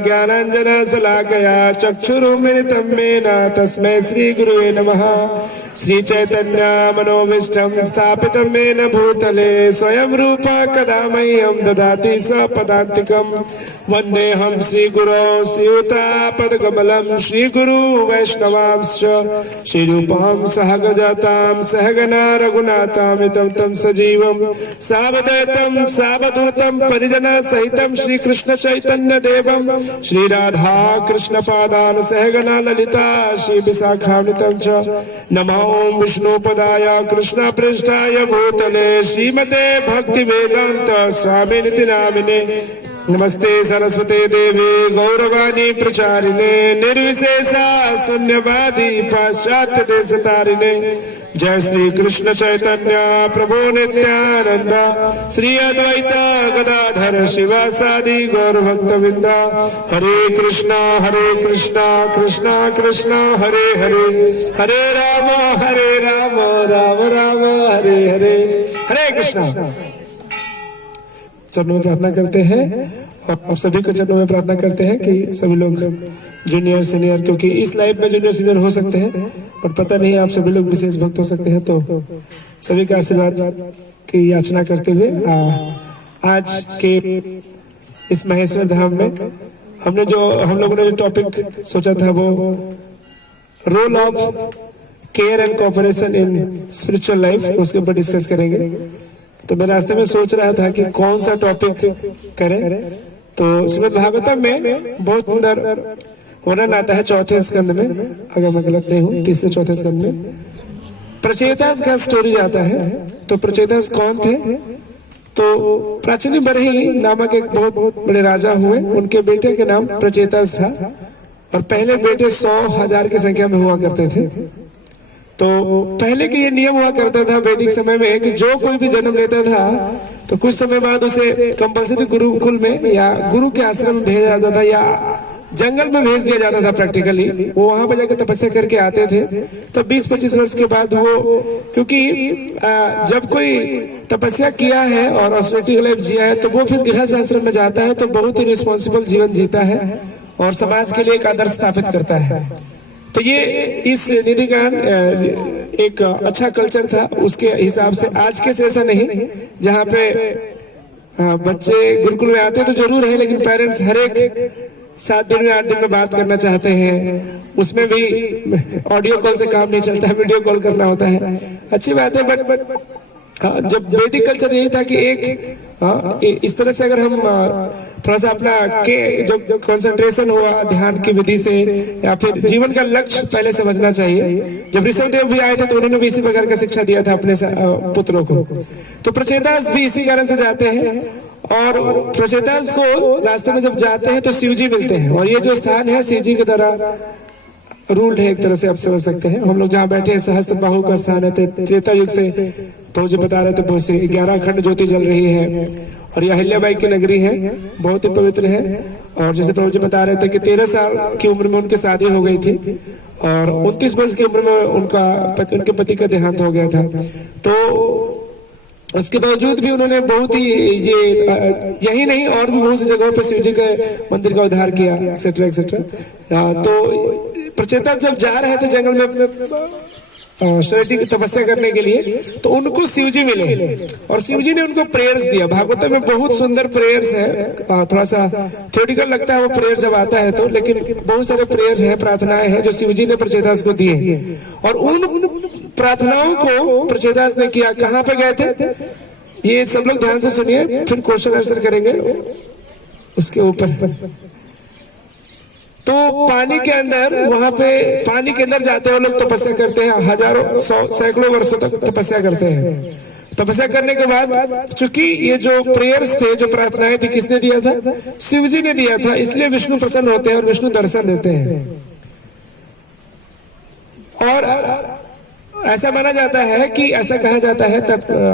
ज्ञानाञ्जनशलाकया चक्षुरुन्मिलितं येन तस्मै श्रीगुरुवे नमः। श्रीचैतन्यमनोभीष्टं स्थापितं येन भूतले स्वयं रूप कदा मह्यं ददाति स्वपदान्तिकं। वन्देऽहं श्रीगुरौ श्रीयुतापदकमलं श्रीगुरु वैष्णवांश्च श्रीरूपं सहगजातां सहगना रघुनाथामितं तं सजीवं सावधूतं सावधूतं परिजनसहितं श्रीकृष्ण चैतन्य देवं श्री राधा कृष्ण पादान सहगना ललिता श्री विशाखान्वितं च। नमो विष्णुपदाय कृष्ण पृष्ठाय भूतले श्रीमते भक्ति वेदांत स्वामिनिति नामिने। नमस्ते सरस्वते देवी गौरवाणी प्रचारिणे निर्विशेषा शून्यवादी पाश्चात्य देश तारिणे। जय श्री कृष्ण चैतन्य प्रभु नित्यानंद श्री अद्वैत गदाधर शिवासादि गौर भक्त वृंदा। हरे कृष्णा कृष्णा कृष्णा हरे हरे हरे राम राम राम हरे हरे। हरे कृष्णा। चरणों में प्रार्थना करते हैं और आप सभी को चरणों में प्रार्थना करते हैं कि सभी लोग जूनियर सीनियर, क्योंकि इस लाइफ में जूनियर सीनियर हो सकते हैं पर पता नहीं आप सभी लोग विशेष भक्त हो सकते हैं, तो सभी का आशीर्वाद की याचना करते हुए आज के इस महेश्वर धाम में हम लोगों ने जो टॉपिक सोचा था वो role of care and cooperation in spiritual life, उसके ऊपर डिस्कस करेंगे। तो मैं रास्ते में सोच रहा था कि कौन सा टॉपिक करें, तो श्रीमद् भागवतम में बहुत सुंदर वर्णन आता है चौथे स्कंद में, अगर मैं गलत नहीं हूँ तीसरे चौथे स्कंद में प्रचेतास का स्टोरी आता है। तो प्रचेतास कौन थे? तो प्राचीन बरही नामक एक बहुत बड़े राजा हुए, उनके बेटे के नाम प्रचेतास था और पहले बेटे 100,000 की संख्या में हुआ करते थे। तो पहले के ये नियम हुआ करता था वैदिक समय में कि जो कोई भी जन्म लेता था तो कुछ समय बाद उसे कंपल्सरी गुरुकुल में या गुरु के आश्रम में भेजा जाता था या जंगल में भेज दिया जाता था। प्रैक्टिकली वो वहां पर जाकर तपस्या करके आते थे। तो 20-25 वर्ष के बाद वो, क्योंकि जब कोई तपस्या किया है और ऑस्ट्रेटिक लाइफ जिया है तो वो फिर गृहस्थ आश्रम में जाता है तो बहुत ही रिस्पॉन्सिबल जीवन जीता है और समाज के लिए एक आदर्श स्थापित करता है। तो ये इस निधि का एक अच्छा कल्चर था उसके हिसाब से। आज के से ऐसा नहीं, जहाँ पे बच्चे गुरुकुल में आते तो जरूर है, लेकिन पेरेंट्स हर एक 7 दिन में 8 दिन में बात करना चाहते हैं। उसमें भी ऑडियो कॉल से काम नहीं चलता है, वीडियो कॉल करना होता है। अच्छी बात है, बट जब वैदिक कल्चर यही था कि एक इस तरह से अगर हम थोड़ा सा अपना के जो कंसंट्रेशन हुआ ध्यान की विधि से या फिर जीवन का लक्ष्य पहले समझना चाहिए। जब ऋषभदेव भी आए थे तो उन्होंने भी इसी प्रकार का शिक्षा दिया था अपने पुत्रों को। तो प्रचेतास भी इसी कारण से जाते हैं और प्रचेतास को रास्ते में जब जाते हैं तो शिवजी मिलते हैं और ये जो स्थान है शिवजी के द्वारा रूल्ड है, एक तरह से आप समझ सकते हैं। हम लोग जहाँ बैठे हैं सहस्त्र बाहु का स्थान है। त्रेता युग से प्रभु जी बता रहे थे बहुत से 11 अखंड ज्योति जल रही है और यह अहिल्याबाई की नगरी है, बहुत ही पवित्र है। और जैसे प्रभु जी बता रहे थे कि 13 साल की उम्र में उनकी शादी हो गई थी और 29 वर्ष की उम्र में उनके पति का देहांत हो गया था। तो उसके बावजूद भी उन्होंने बहुत ही यही नहीं और भी बहुत सी जगहों पर शिव जी के मंदिर का उद्धार किया, एक्सेट्रा एक्सेट्रा। तो प्रचेतास जब जा रहे थे जंगल में की तपस्या करने के लिए तो उनको शिवजी मिले और शिवजी ने उनको प्रेयर्स दिया। भागवत में बहुत सुंदर प्रेयर्स है, थोड़ा सा थ्योरेटिकल लगता है वो प्रेयर जब आता है तो, लेकिन बहुत सारे प्रेयर्स हैं, प्रार्थनाएं हैं जो शिवजी ने प्रचेतास को दिए और उन प्रार्थनाओं को प्रचेतास ने किया। कहाँ पे गए थे ये सब लोग ध्यान से सुनिए, फिर क्वेश्चन आंसर करेंगे उसके ऊपर। तो पानी के अंदर, वहां पे पानी के अंदर जाते हैं लोग, तपस्या करते हैं, हजारों सैकड़ों वर्षों तक तपस्या करते हैं। तपस्या करने के बाद चूंकि ये जो प्रेयर्स थे, जो प्रार्थनाएं थी, किसने दिया था? शिवजी ने दिया था। इसलिए विष्णु प्रसन्न होते हैं और विष्णु दर्शन देते हैं। और ऐसा माना जाता है कि, ऐसा कहा जाता है,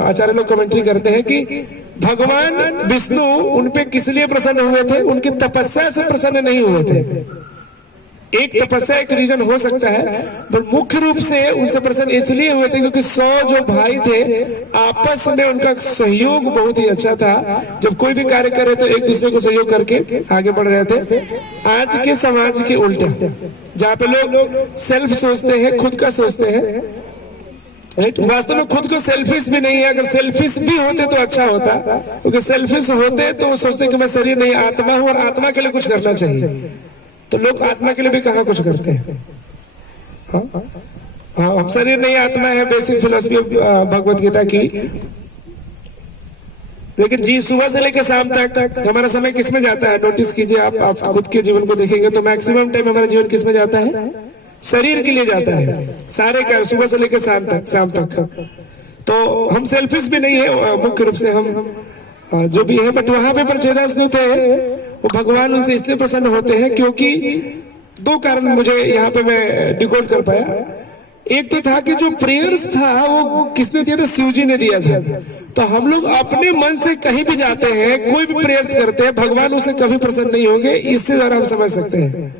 आचार्य लोग कमेंट्री करते हैं कि भगवान विष्णु उन पे किस लिए प्रसन्न हुए थे? उनकी तपस्या से प्रसन्न नहीं हुए थे। एक तपस्या एक रीजन हो सकता है, पर मुख्य रूप से उनसे प्रसन्न इसलिए हुए थे क्योंकि 100 जो भाई थे आपस में उनका सहयोग बहुत ही अच्छा था। जब कोई भी कार्य करे तो एक दूसरे को सहयोग करके आगे बढ़ रहे थे। आज के समाज के उल्टे, जहाँ पे लोग सेल्फ सोचते हैं, खुद का सोचते हैं, वास्तव में खुद को सेल्फिश भी नहीं है। अगर सेल्फिश भी होते तो अच्छा होता, क्योंकि सेल्फिश होते तो वो सोचते कि मैं शरीर नहीं आत्मा हूं और आत्मा के लिए कुछ करना चाहिए। तो लोग आत्मा के लिए भी कहाँ कुछ करते हैं। हाँ, हम शरीर नहीं आत्मा है, बेसिक फिलोसफी भगवत गीता की। लेकिन जी सुबह से लेकर शाम तक हमारा समय किसमें जाता है? नोटिस कीजिए, आप खुद के जीवन को देखेंगे तो मैक्सिमम टाइम हमारा जीवन किसमें जाता है? शरीर के लिए जाता है। सारे कार्य सुबह से लेकर शाम तक। तो हम सेल्फिश भी नहीं है मुख्य रूप से, हम जो भी है। बट वहां पे प्रचेतासु थे, वो भगवान उनसे इसलिए प्रसन्न होते हैं क्योंकि 2 कारण मुझे यहाँ पे मैं डिकोड कर पाया। एक तो था कि जो प्रेयर्स था वो किसने दिया था? शिव जी ने दिया था। तो हम लोग अपने मन से कहीं भी जाते हैं, कोई भी प्रेयर्स करते हैं, भगवान उसे कभी प्रसन्न नहीं होंगे। इससे ज्यादा हम समझ सकते हैं।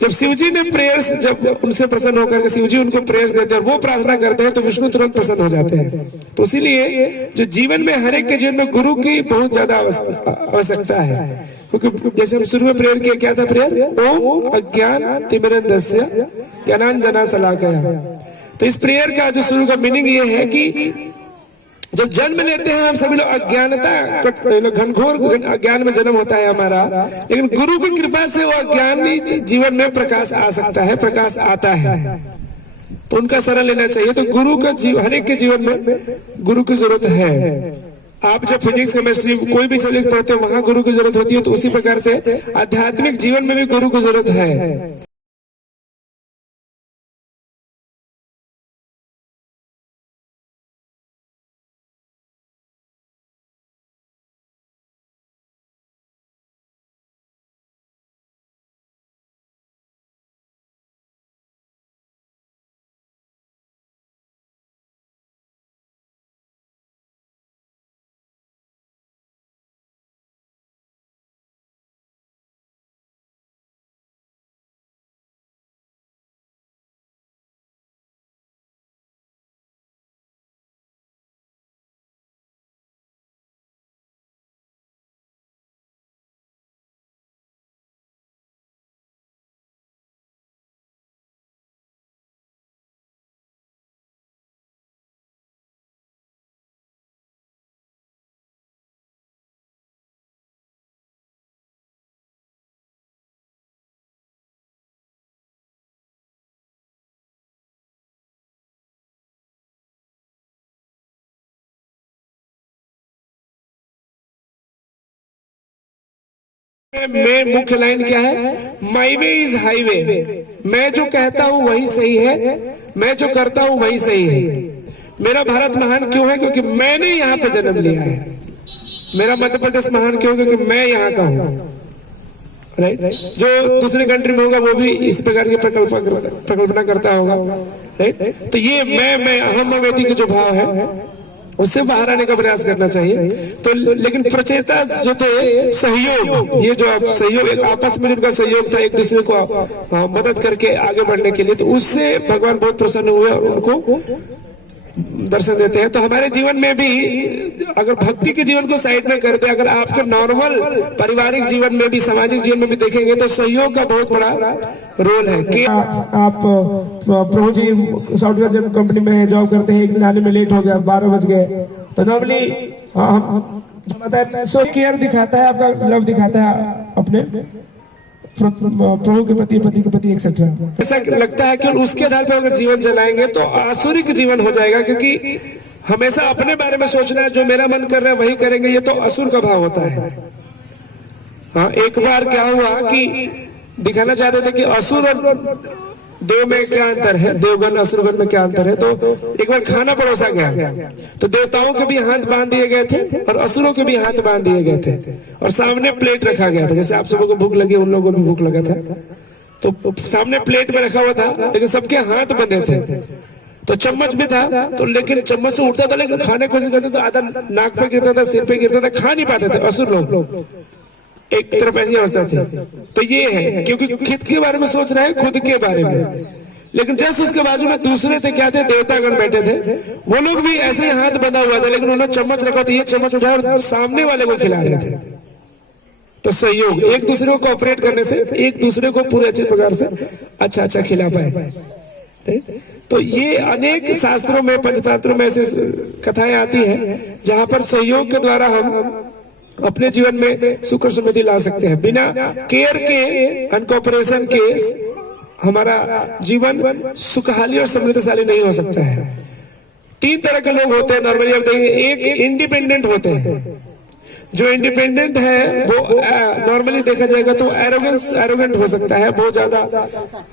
जब शिव जी ने प्रेयर्स, जब उनसे प्रसन्न होकर के शिव जी उनको प्रेयर्स देते हैं और वो प्रार्थना करते हैं तो विष्णु तुरंत प्रसन्न हो जाते हैं। तो इसीलिए जो जीवन में हर एक के जीवन में गुरु की बहुत ज्यादा आवश्यकता है। क्योंकि जैसे हम शुरू में प्रेयर किया, क्या था प्रेयर? ओम अज्ञान तिमिरंधस्य ज्ञानांजना शलाकया। तो इस प्रेयर का जो शुरू का मीनिंग ये है कि जब जन्म लेते हैं हम सभी लोग अज्ञानता, घनघोर अज्ञान में जन्म होता है हमारा, लेकिन गुरु की कृपा से वो अज्ञानी जीवन में प्रकाश आ सकता है, प्रकाश आता है। तो उनका शरण लेना चाहिए। तो गुरु का हर एक के जीवन में गुरु की जरूरत है। आप जब फिजिक्स केमिस्ट्री कोई भी सब्जेक्ट पढ़ते हो वहां गुरु की जरूरत होती है, तो उसी प्रकार से आध्यात्मिक जीवन में भी गुरु की जरूरत है। में मुख्य लाइन क्या है? माई वे इज हाईवे। मैं जो कहता हूं वही सही है, मैं जो करता हूं वही सही है। मेरा भारत महान क्यों है? क्योंकि मैंने यहाँ पे जन्म लिया है। मेरा मध्य प्रदेश महान क्यों? क्योंकि मैं यहाँ का हूँ। राइट? जो दूसरी कंट्री में होगा वो भी इस प्रकार की प्रकल्पना करता होगा। राइट? तो ये मैं अहम ममेति के जो भाव है उससे बाहर आने का प्रयास करना चाहिए। तो लेकिन प्रचेता जो थे, सहयोग, ये जो सहयोग आपस में जिनका सहयोग था, एक दूसरे को मदद करके आगे बढ़ने के लिए, तो उससे भगवान बहुत प्रसन्न हुए और उनको दर्शन देते हैं। तो हमारे जीवन में भी अगर भक्ति के जीवन को साइड में कर दे, अगर आपके नॉर्मल पारिवारिक जीवन में भी, सामाजिक जीवन में भी देखेंगे तो सहयोग का बहुत बड़ा रोल है। कि आप प्रभु जी सॉफ्टवेयर कंपनी में जॉब करते हैं, एक दिन आने में लेट हो गया, 12 बज गए, तो नॉर्मली सो केयर दिखाता है, आपका लव दिखाता है अपने प्रभु के प्रति, पति के प्रति, एक्सेट्रा। ऐसा लगता है कि उसके आधार पर अगर जीवन चलाएंगे तो आसुरिक जीवन हो जाएगा, क्योंकि हमेशा अपने बारे में सोचना है, जो मेरा मन कर रहा है वही करेंगे, ये तो असुर का भाव होता है। हाँ, एक बार क्या हुआ कि दिखाना चाहते थे कि असुर और देव में क्या अंतर है, देवगण असुरगण में क्या अंतर है। तो एक बार खाना परोसा गया, तो देवताओं के भी हाथ बांध दिए गए थे और असुरों के भी हाथ बांध दिए गए थे, और सामने प्लेट रखा गया था। जैसे आप सबको भूख लगी, उन लोगों को भी भूख लगा था, तो सामने प्लेट में रखा हुआ था, लेकिन सबके हाथ बंधे थे। तो चम्मच भी था, तो लेकिन चम्मच से उठता था, लेकिन खाने की कोशिश करते तो आधा नाक पे गिरता था, सिर पे गिरता था, खा नहीं पाते थे असुर लोग। एक तरफ ऐसी अवस्था थी। तो ये है, क्योंकि खुद के बारे में सोच रहे हैं, खुद के बारे में। लेकिन जस्ट उसके बाजू में दूसरे थे, क्या थे, देवतागण बैठे थे। वो लोग भी ऐसे ही हाथ बंधा हुआ था, लेकिन उन्होंने चम्मच रखा था, ये चम्मच उठाया और सामने वाले को खिला रहे थे। तो सहयोग, एक दूसरे को कोऑपरेट करने से एक दूसरे को पूरे अच्छे प्रकार से अच्छा खिला पाए। तो ये अनेक शास्त्रों में, पंचतंत्रों में ऐसे कथाएं आती हैं जहां पर सहयोग के द्वारा हम अपने जीवन में सुख और समृद्धि ला सकते हैं। बिना केयर के, अनकोऑपरेशन के हमारा जीवन सुखहाली और समृद्धशाली नहीं हो सकता है। 3 तरह के लोग होते हैं नॉर्मली, आप देखिए। एक इंडिपेंडेंट होते हैं। जो इंडिपेंडेंट है वो नॉर्मली देखा जाएगा तो एरोगेंट हो सकता है, बहुत ज्यादा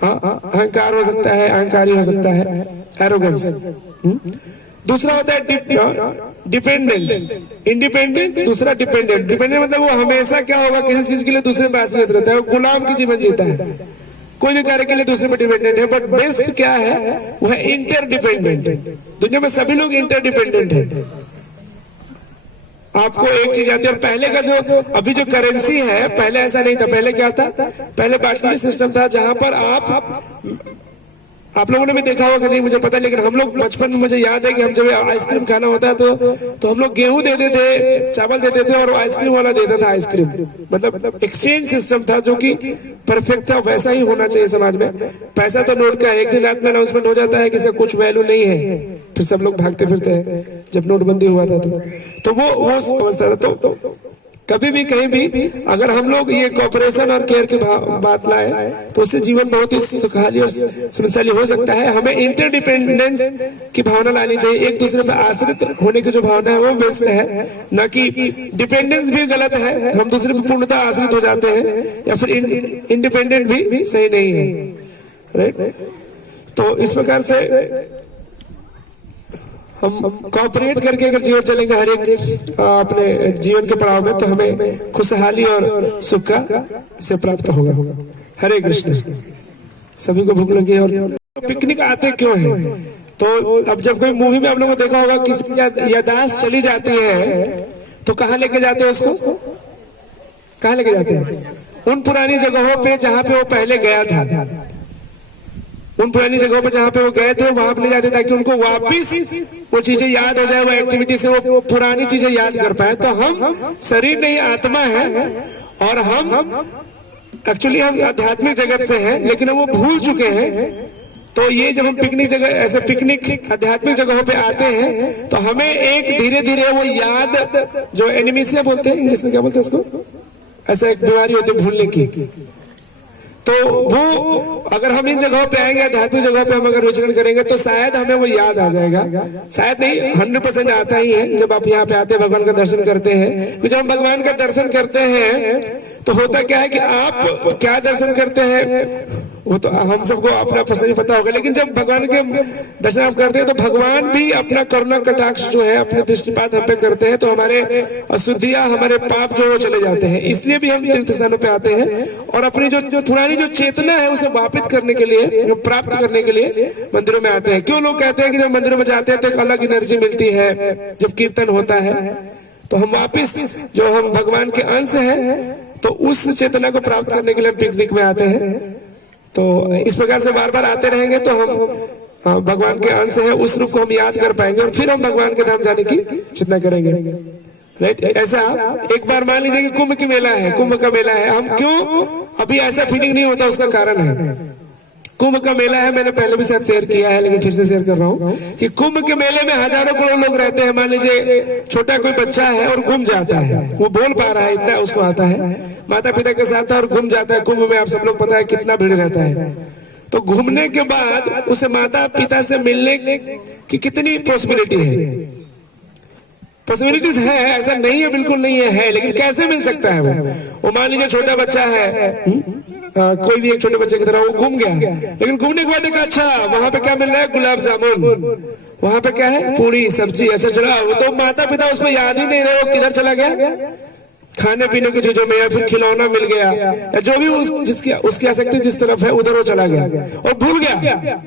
अहंकार हो सकता है, अहंकारी हो सकता है, एरोगेंस। दूसरा होता है डिपेंडेंट, इंडिपेंडेंट, दूसरा डिपेंडेंट। डिपेंडेंट मतलब वो हमेशा क्या होगा, किसी चीज के लिए दूसरे पे आश्रित रहता है, वो गुलाम की जीवन जीता है, कोई भी कार्य के लिए दूसरे पे डिपेंडेंट है। बट बेस्ट क्या है, वो है इंटरडिपेंडेंट। दुनिया में सभी लोग इंटरडिपेंडेंट है। आपको एक चीज आती है, पहले का जो अभी जो करेंसी है, पहले ऐसा नहीं था। पहले क्या था, पहले बार्टरली सिस्टम था, जहां पर आप लोगों ने भी देखा होगा कि नहीं मुझे पता, लेकिन हम लोग बचपन में, मुझे याद है कि हम जब आइसक्रीम खाना होता है तो हम लोग गेहूं देते थे, चावल देते थे, और आइसक्रीम वाला देता था आइसक्रीम। मतलब एक्सचेंज सिस्टम था जो कि परफेक्ट था। वैसा ही होना चाहिए समाज में। पैसा तो नोट का है, एक दिन रात में अनाउंसमेंट हो जाता है कि इसका कुछ वैल्यू नहीं है, फिर सब लोग भागते फिरते हैं। जब नोटबंदी हुआ था तो वो अवस्था था। तो कभी भी कहीं भी अगर हम लोग ये कॉपरेशन और केयर की बात लाए तो उससे जीवन बहुत ही सुखहाली और समृद्धशाली हो सकता है। हमें इंटरडिपेंडेंस की भावना लानी चाहिए। एक दूसरे पर आश्रित होने की जो भावना है वो बेस्ट है, न कि डिपेंडेंस भी गलत है, हम दूसरे पर पूर्णतः आश्रित हो जाते हैं, या फिर इंडिपेंडेंट भी सही नहीं है। राइट। तो इस प्रकार से हम कॉपरेट करके अगर जीवन चलेंगे हर एक अपने जीवन के पड़ाव में, तो हमें खुशहाली और सुख का से प्राप्त होगा। हरे कृष्ण। सभी को भूख लगी और पिकनिक आते क्यों है? तो अब जब कोई मूवी में आप लोगों को देखा होगा, किसी याददाश्त चली जाती है तो कहाँ लेके जाते हैं उसको? कहाँ लेके जाते हैं? उन पुरानी जगहों पे जहाँ पे वो पहले गया था, उन पुरानी जगहों पर जहाँ पे वो गए थे वहां पे ले जाते, ताकि उनको वापस वो चीजें याद हो जाए, वो एक्टिविटी से वो पुरानी चीजें याद कर पाए। तो हम शरीर नहीं आत्मा है, और हम एक्चुअली हम आध्यात्मिक जगत से हैं, लेकिन हम वो भूल चुके हैं। तो ये जब हम पिकनिक जगह, ऐसे पिकनिक आध्यात्मिक जगहों पे आते हैं, तो हमें एक धीरे धीरे वो याद, जो एनिमिसिया बोलते हैं, इंग्लिश में क्या बोलते हैं उसको, ऐसा एक बीमारी होती है भूलने की। तो वो अगर हम इन जगहों पे आएंगे, आध्यात्मिक जगहों पे हम अगर विचरण करेंगे, तो शायद हमें वो याद आ जाएगा। शायद नहीं, 100% आता ही है। जब आप यहाँ पे आते हैं, भगवान का दर्शन करते हैं, तो जब हम भगवान का दर्शन करते हैं तो होता क्या है कि आप क्या दर्शन करते हैं वो तो हम सबको अपना प्रश्न पता होगा, लेकिन जब भगवान के दर्शन आप करते हैं तो भगवान भी अपना करुणा कटाक्ष जो है, अपने दृष्टिपात हम पे करते हैं, तो हमारे अशुद्धियां, हमारे पाप जो वो चले जाते हैं। इसलिए भी हम तीर्थ स्थानों पे आते हैं, और अपनी जो पुरानी जो चेतना है उसे वापित करने के लिए, प्राप्त करने के लिए मंदिरों में आते हैं। क्यों लोग कहते हैं कि जब मंदिरों में जाते हैं तो एक अलग एनर्जी मिलती है, जब कीर्तन होता है तो हम वापिस जो हम भगवान के अंश हैं, तो उस चेतना को प्राप्त करने के लिए हम पिकनिक में आते हैं। तो इस प्रकार से बार बार आते रहेंगे तो हम भगवान के अंश हैं, उस रूप को हम याद कर पाएंगे, और फिर हम भगवान के धाम जाने की चिंता करेंगे। राइट। ऐसा एक बार मान लीजिए कि कुंभ की मेला है, कुंभ का मेला है, हम क्यों अभी ऐसा फीलिंग नहीं होता, उसका कारण है कुंभ का मेला है। मैंने पहले भी शायद शेयर किया है, लेकिन फिर से शेयर कर रहा हूँ कि कुंभ के मेले में हजारों करोड़ लोग रहते हैं। मान लीजिए छोटा कोई बच्चा है और गुम जाता है, वो बोल पा रहा है, इतना उसको आता है, माता पिता के साथ और गुम जाता है। कुंभ में आप सब लोग पता है कितना भीड़ रहता है। तो घूमने के बाद उसे माता पिता से मिलने की कितनी पॉसिबिलिटी है? पॉसिबिलिटीज है, ऐसा नहीं है, बिल्कुल नहीं है, लेकिन कैसे मिल सकता है वो मान लीजिए छोटा बच्चा है, कोई भी एक छोटे बच्चे की तरह वो घूम गया, लेकिन घूमने के बाद देखा अच्छा वहां पे क्या मिल रहा है, गुलाब जामुन, वहां पे क्या है, पूरी सब्जी, अच्छा चला। वो तो माता पिता उसको याद ही नहीं रहे वो किधर चला गया, खाने पीने की चीजों में, या फिर खिलौना मिल गया, या जो भी उसकी आसक्ति जिस तरफ है उधर वो चला गया और भूल गया।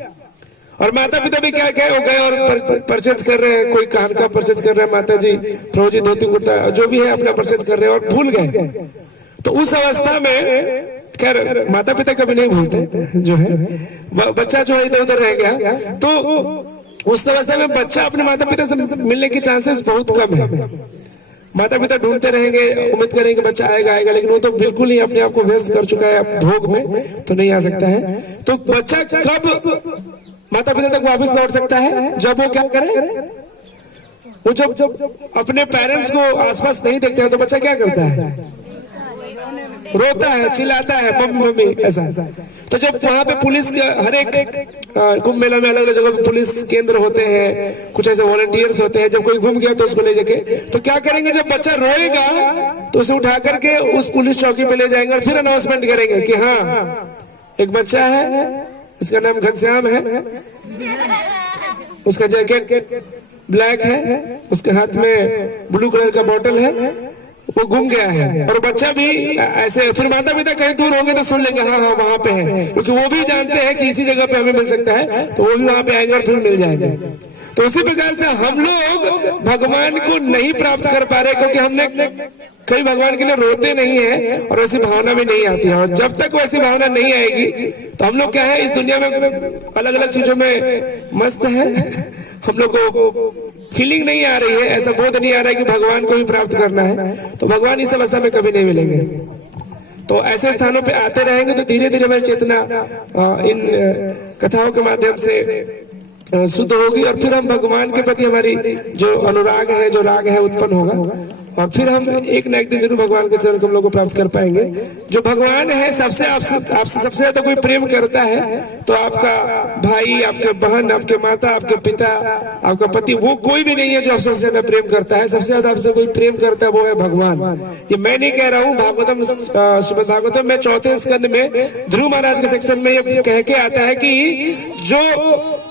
और माता पिता भी क्या गए, वो गए और परचेज कर रहे हैं, कोई कान का परचेज कर रहे हैं, माता जी, प्रभु जी धोती कुर्ता, जो भी है अपना परचेज कर रहे हैं और भूल गए। तो उस अवस्था में खैर माता पिता कभी नहीं भूलते जो है, बच्चा जो है इधर उधर रह गया, तो उस अवस्था में बच्चा अपने माता पिता से मिलने के चांसेस बहुत कम है। माता पिता ढूंढते रहेंगे, उम्मीद करेंगे बच्चा आएगा आएगा, लेकिन वो तो बिल्कुल ही अपने आप को व्यस्त कर चुका है भोग में, तो नहीं आ सकता है। तो बच्चा कब माता पिता तक वापस लौट सकता है? जब वो क्या करे, वो जब अपने पेरेंट्स को आसपास नहीं देखता है तो बच्चा क्या करता है? रोता है, चिल्लाता है, मम्मी मम्मी ऐसा। तो जब वहां पे पुलिस के हर एक कुंभ मेला में अलग अलग जगह पे पुलिस केंद्र होते हैं, कुछ ऐसे वॉलंटियर्स होते हैं, जब कोई घूम गया तो उसको ले जाके तो क्या करेंगे, जब बच्चा रोएगा तो उसे उठा करके उस पुलिस चौकी पे ले जाएंगे और फिर अनाउंसमेंट करेंगे कि हाँ एक बच्चा है, इसका नाम घनश्याम है, उसका जैकेट ब्लैक है, उसके हाथ में ब्लू कलर का बॉटल है, वो गुम गया है। और बच्चा भी ऐसे, फिर माता पिता कहीं दूर होंगे तो सुन लेंगे हाँ हाँ वहां पे है, क्योंकि वो भी जानते हैं कि इसी जगह पे हमें मिल सकता है, तो वो भी वहां पे आएंगे और फिर मिल जाएंगे। तो उसी प्रकार से हम लोग भगवान को नहीं प्राप्त कर पा रहे, क्योंकि हमने कई भगवान के लिए रोते नहीं है और वैसी भावना भी नहीं आती है। और जब तक वैसी भावना नहीं आएगी तो हम लोग क्या है, इस दुनिया में अलग अलग चीजों में मस्त है, हम लोग को फीलिंग नहीं आ रही है, ऐसा बोध नहीं आ रहा है कि भगवान को ही प्राप्त करना है, तो भगवान इस अवस्था में कभी नहीं मिलेंगे। तो ऐसे स्थानों पे आते रहेंगे तो धीरे धीरे हमारी चेतना इन कथाओं के माध्यम से शुद्ध होगी, और फिर हम भगवान के प्रति हमारी जो अनुराग है, जो राग है उत्पन्न होगा, और फिर हम एक ना एक दिन जरूर भगवान के चरण कमलों को प्राप्त कर पाएंगे। जो भगवान है सबसे आपसे सबसे ज्यादा कोई प्रेम करता है तो आपका भाई, आपके बहन, आपके माता, आपके पिता, आपका पति, वो कोई भी नहीं है जो आपसे ज्यादा प्रेम करता है। सबसे ज्यादा आपसे कोई प्रेम करता है वो है भगवान। ये मैं नहीं कह रहा हूँ, भागवतम श्रीमद भागवतम में 4थे स्कंद में ध्रुव महाराज के सेक्शन में ये कह के आता है कि जो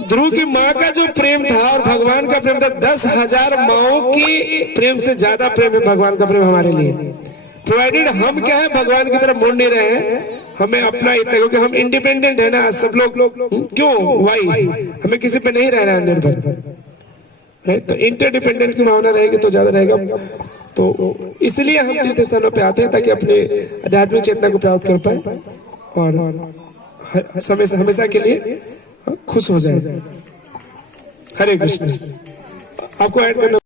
ध्रुव की माँ का जो प्रेम था और भगवान का प्रेम था, 10,000 माओं की प्रेम से ज्यादा प्रेम है भगवान का प्रेम हमारे लिए। प्रोवाइडेड हम क्या है, भगवान की तरफ मुड़ नहीं रहे हैं, हमें अपना इतना, क्योंकि हम इंडिपेंडेंट है ना सब लोग। क्यों, वाई, हमें किसी पे नहीं रहना है निर्भर, तो इंटरडिपेंडेंट की भावना रहेगी तो ज्यादा रहेगा। तो इसलिए हम तीर्थ स्थानों पे आते हैं ताकि अपने आध्यात्मिक चेतना को प्राप्त कर पाए और समय से हमेशा के लिए खुश हो जाए। हरे कृष्ण। आपको ऐड करना